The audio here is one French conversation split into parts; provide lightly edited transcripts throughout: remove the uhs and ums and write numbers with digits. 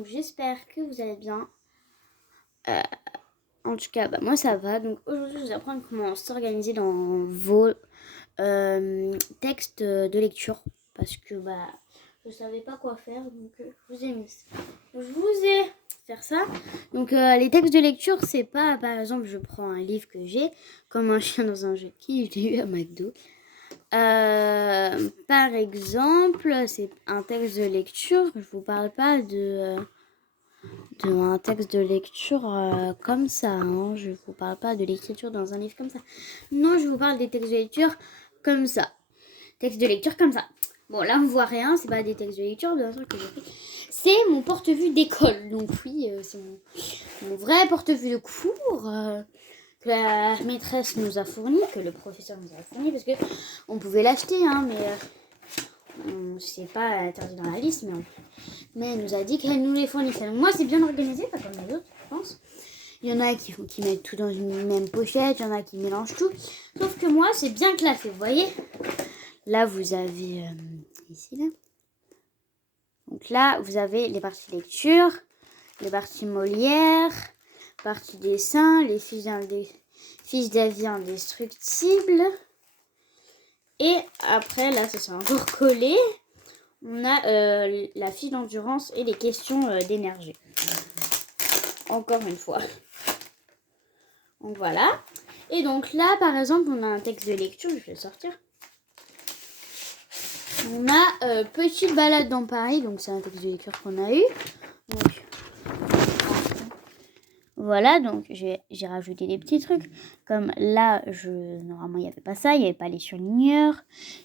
donc j'espère que vous allez bien. En tout cas, moi ça va. Donc aujourd'hui, je vais vous apprendre comment s'organiser dans vos textes de lecture. Parce que je savais pas quoi faire, donc je vous ai mis ça. Donc, je vous ai faire ça. Donc les textes de lecture, c'est pas, par exemple, je prends un livre que j'ai, comme un chien dans un jeu qui je l'ai eu à McDo. Par exemple, c'est un texte de lecture. Je vous parle pas de un texte de lecture comme ça. Hein. Je vous parle pas de l'écriture dans un livre comme ça. Non, je vous parle des textes de lecture comme ça. Textes de lecture comme ça. Bon, là, on voit rien. C'est pas des textes de lecture, bien sûr que j'ai fait. C'est mon porte-vue d'école. Donc oui, c'est mon vrai porte-vue de cours. Que la maîtresse nous a fourni, que le professeur nous a fourni, parce que on pouvait l'acheter, hein, mais c'est pas interdit dans la liste, mais elle nous a dit qu'elle nous les fournissait. Donc moi, c'est bien organisé, pas comme les autres, je pense. Il y en a qui mettent tout dans une même pochette, il y en a qui mélangent tout. Sauf que moi, c'est bien classé, vous voyez. Là, vous avez ici, là. Donc là, vous avez les parties lecture, les parties Molière, partie dessin, les fiches d'avis indestructibles. Et après, là, ça s'est encore collé. On a la fiche d'endurance et les questions d'énergie. Encore une fois. Donc voilà. Et donc là, par exemple, on a un texte de lecture. Je vais le sortir. On a Petite balade dans Paris. Donc c'est un texte de lecture qu'on a eu. Donc voilà, donc j'ai rajouté des petits trucs. Comme là, normalement, il n'y avait pas ça. Il n'y avait pas les surligneurs.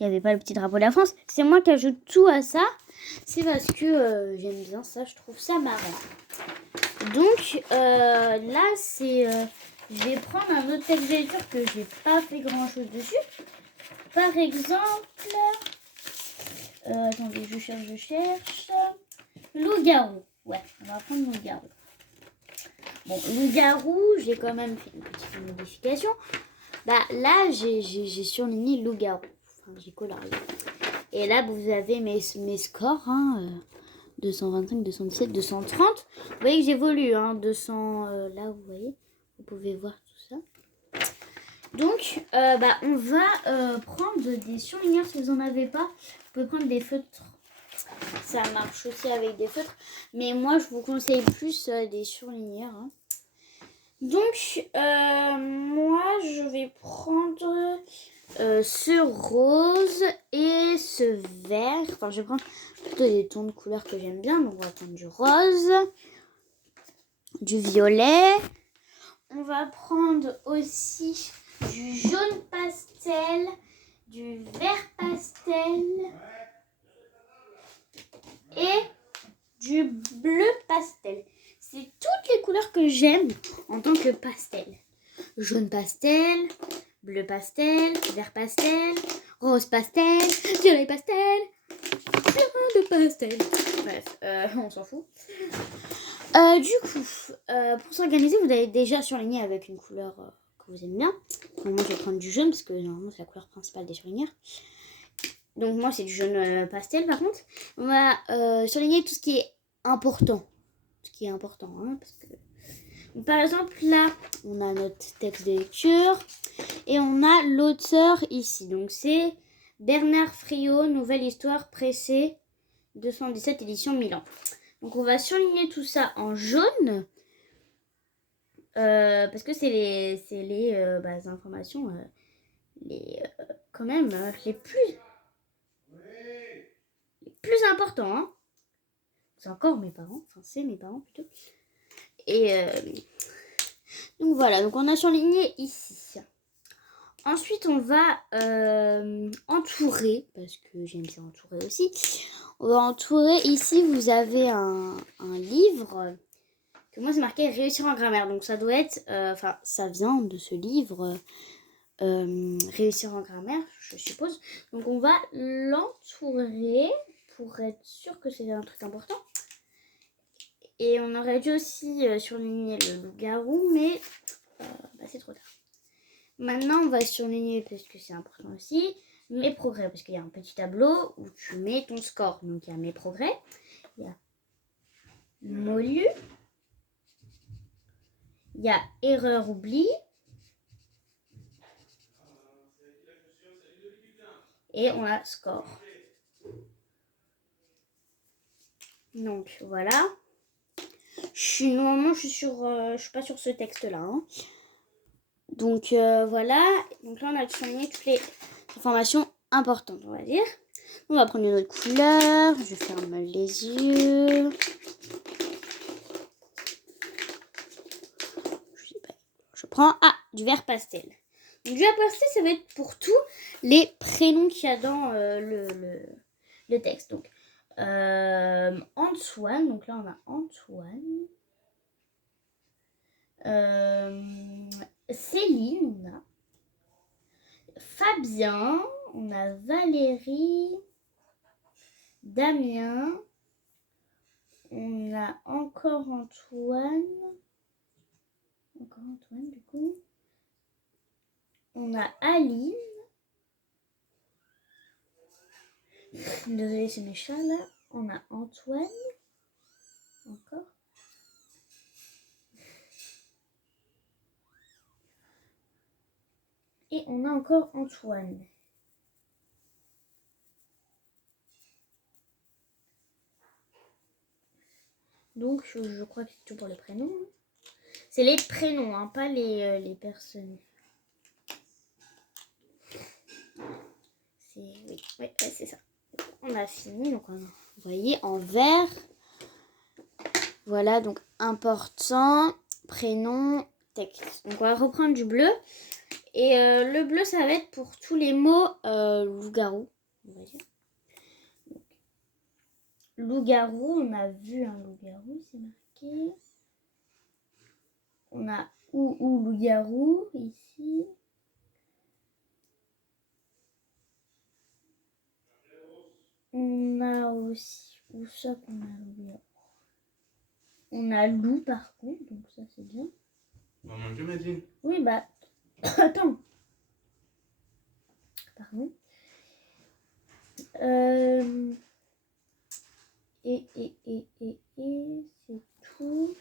Il n'y avait pas le petit drapeau de la France. C'est moi qui ajoute tout à ça. C'est parce que j'aime bien ça. Je trouve ça marrant. Donc là, c'est... je vais prendre un autre texte de lecture que j'ai pas fait grand-chose dessus. Par exemple... attendez, je cherche. Loup-garou. Ouais, on va prendre loup-garou. Bon, loup-garou, j'ai quand même fait une petite modification. Là, j'ai surligné loup-garou. Enfin, j'ai colorié. Et là, vous avez mes scores. Hein, 225, 217, 230. Vous voyez que j'évolue. Hein, 200, là, vous voyez. Vous pouvez voir tout ça. Donc, on va prendre des surligneurs si vous n'en avez pas. Vous pouvez prendre des feutres. Ça marche aussi avec des feutres. Mais moi, je vous conseille plus des surligneurs. Hein. Donc, moi, je vais prendre ce rose et ce vert. Enfin, je vais prendre plutôt des tons de couleurs que j'aime bien. Donc, on va prendre du rose, du violet. On va prendre aussi du jaune pastel, du vert pastel et du bleu pastel. C'est toutes les couleurs que j'aime en tant que pastel. Jaune pastel, bleu pastel, vert pastel, rose pastel, violet pastel, plein de pastel. Bref, on s'en fout. Du coup, pour s'organiser, vous allez déjà surligner avec une couleur que vous aimez bien. Donc, moi, je vais prendre du jaune parce que normalement, c'est la couleur principale des surligneurs. Donc, moi, c'est du jaune pastel par contre. On va surligner tout ce qui est important. Ce qui est important, hein, parce que... Donc, par exemple, là, on a notre texte de lecture et on a l'auteur ici. Donc, c'est Bernard Friot, Nouvelle Histoire pressée, 217 édition Milan. Donc, on va surligner tout ça en jaune parce que c'est les informations quand même les plus importants. Hein. C'est encore mes parents, enfin c'est mes parents plutôt. Et donc voilà, donc on a surligné ici. Ensuite, on va entourer, parce que j'aime bien entourer aussi. On va entourer, ici vous avez un livre, que moi c'est marqué Réussir en grammaire. Donc ça doit être, ça vient de ce livre, Réussir en grammaire, je suppose. Donc on va l'entourer pour être sûr que c'est un truc important. Et on aurait dû aussi surligner le loup-garou, mais c'est trop tard. Maintenant, on va surligner, parce que c'est important aussi, mes progrès. Parce qu'il y a un petit tableau où tu mets ton score. Donc, il y a mes progrès. Il y a Molu. Il y a erreur, oubli. Et on a score. Donc voilà. Normalement, je suis pas sur ce texte-là. Hein. Donc voilà. Donc là, on a souligné toutes les informations importantes, on va dire. On va prendre une autre couleur. Je ferme les yeux. Je prends du vert pastel. Donc, du vert pastel, ça va être pour tous les prénoms qu'il y a dans le texte. Donc Antoine. Donc là, on a Antoine. Céline, on a Fabien, on a Valérie, Damien, on a encore Antoine du coup, on a Aline, désolée c'est mes chats là, on a Antoine, encore. Et on a encore Antoine. Donc, je crois que c'est tout pour les prénoms. C'est les prénoms, hein, pas les personnes. Oui, c'est ça. On a fini. Donc, vous voyez, en vert. Voilà, donc important, prénom, texte. Donc, on va reprendre du bleu. Et le bleu, ça va être pour tous les mots loup-garou, on va dire. Loup-garou, on a vu un loup-garou, c'est marqué. On a ou loup-garou ici. On a aussi où ça qu'on a loup-garou. On a loup par contre, donc ça c'est bien. On va manger, Madine. Oui, bah attends. Pardon. Et c'est tout.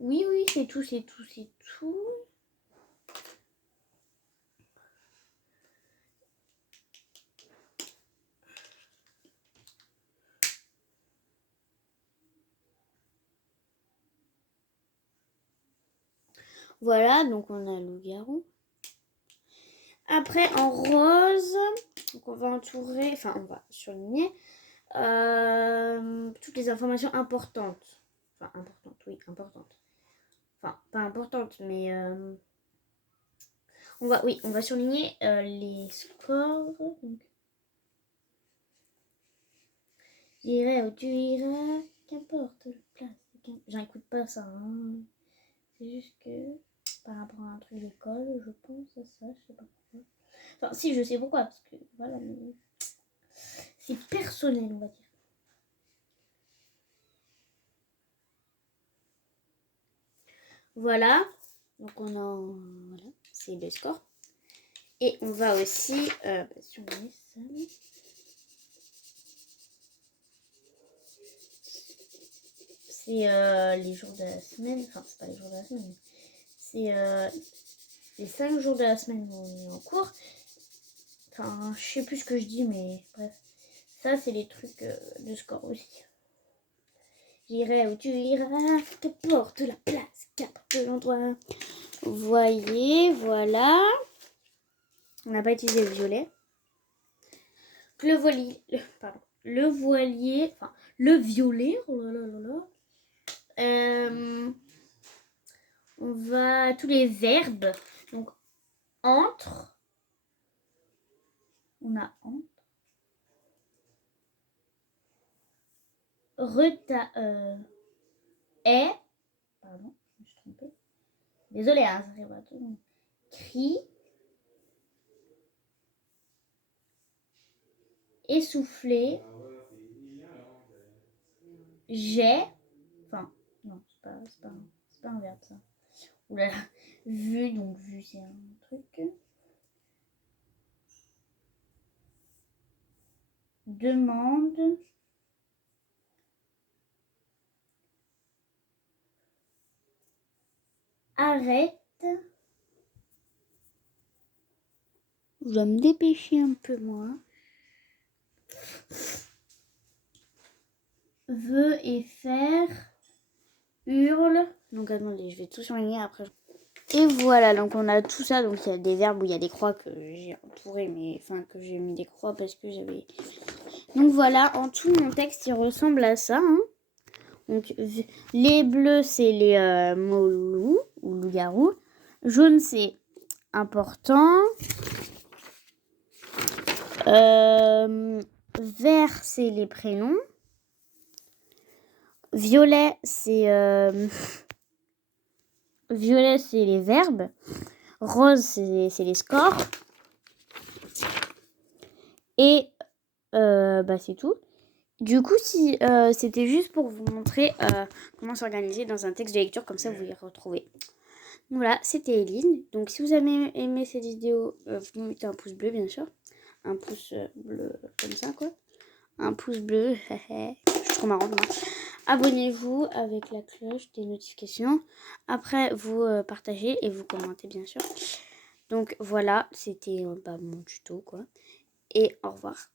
Oui, c'est tout. Voilà, donc on a loup-garou. Après, en rose, donc on va entourer, enfin on va surligner toutes les informations importantes. Enfin, importantes, oui, importantes. Enfin, pas importantes, mais on va surligner les scores. Donc, j'irai où tu iras, qu'importe le place. J'écoute pas ça. Hein. C'est juste que par rapport à un truc d'école, je pense à ça, je sais pas pourquoi. Enfin, si, je sais pourquoi, parce que voilà, mais c'est personnel, on va dire. Voilà, donc on a, voilà, c'est le score. Et on va aussi surligner ça. C'est les jours de la semaine, enfin c'est pas les jours de la semaine, c'est les 5 jours de la semaine où on est en cours. Enfin, je sais plus ce que je dis, mais bref. Ça, c'est les trucs de score aussi. J'irai où tu iras, qu'importe la place, qu'importe l'endroit. Voyez, voilà. On n'a pas utilisé le violet. Le voilier, le voilier, enfin, le violet, oh là là là là. On va, tous les verbes, donc, entre. On a entre. Est, pardon, je me suis trompée. Désolée, hein, ça arrive à tout le monde. Cri, essoufflé, j'ai, enfin, non, c'est pas un verbe ça. Oulala, vu, donc vu c'est un truc. demande arrête. Je dois me dépêcher un peu moi. Veut et faire. Hurle. Donc attendez, je vais tout surligner après. Et voilà, donc on a tout ça. Donc il y a des verbes où il y a des croix que j'ai entouré, mais enfin que j'ai mis des croix parce que j'avais. Donc voilà, en tout mon texte il ressemble à ça. Hein. Donc les bleus c'est les mots loup ou loup-garou. Jaune c'est important. Vert c'est les prénoms. Violet c'est violet c'est les verbes. Rose c'est les scores. Et bah c'est tout. Du coup, si c'était juste pour vous montrer comment s'organiser dans un texte de lecture, comme ça vous y retrouvez. Voilà, c'était Eline. Donc si vous avez aimé cette vidéo, vous mettez un pouce bleu bien sûr. Un pouce bleu comme ça quoi. Un pouce bleu, je suis trop marrante moi. Abonnez-vous avec la cloche des notifications. Après, vous partagez et vous commentez bien sûr. Donc voilà, c'était mon tuto quoi. Et au revoir.